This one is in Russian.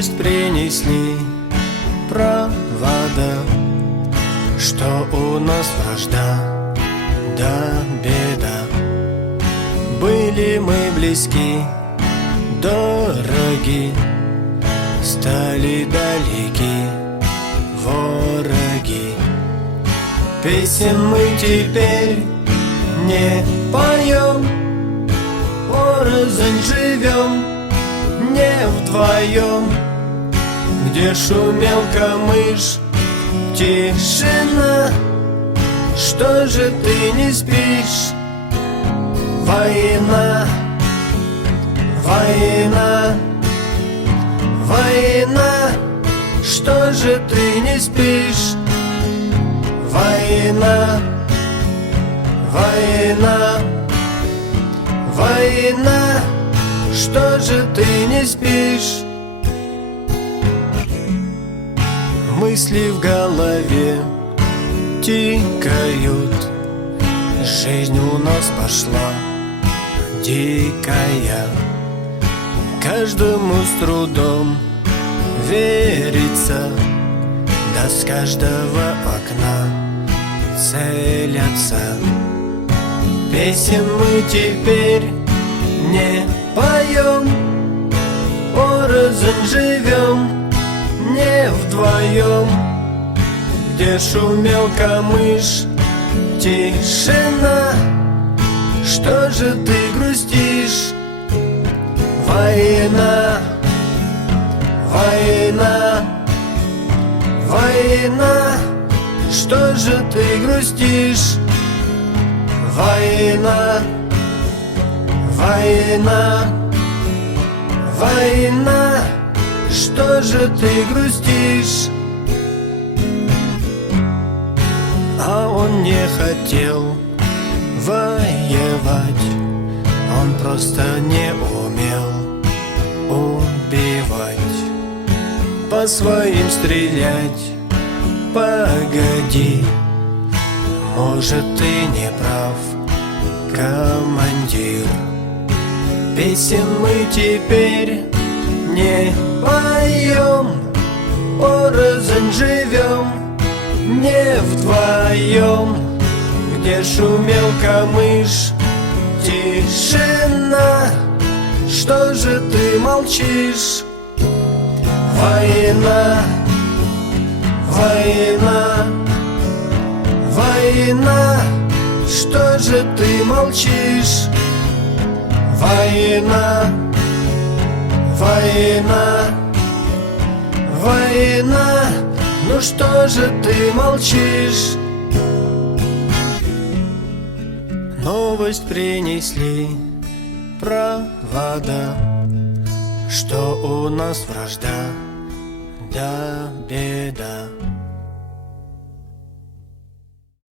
Новость принесли провода, что у нас вражда, да беда. Были мы близки, дороги, стали далеки враги. Песен мы теперь не поем, порознь живем, не вдвоем. Где шумел камыш, тишина, что же ты не спишь? Война, война, война, что же ты не спишь? Война, война, война, что же ты не спишь? Мысли в голове тикают, жизнь у нас пошла дикая. Каждому с трудом верится, да с каждого окна целятся. Песен мы теперь не поем, порознь живем, не вдвоем. Где шумел камыш, тишина, что же ты грустишь? Война, война, война, что же ты грустишь? Война, война, война, что же ты грустишь? А он не хотел воевать, он просто не умел убивать. По своим стрелять, погоди, может, ты не прав, командир. Песен мы теперь не поем, порознь живем, не вдвоем. Где шумел камыш, тишина, что же ты молчишь? Война, война, война, что же ты молчишь? Война, война, война, ну что же ты молчишь? Новость принесли провода, что у нас вражда, да беда.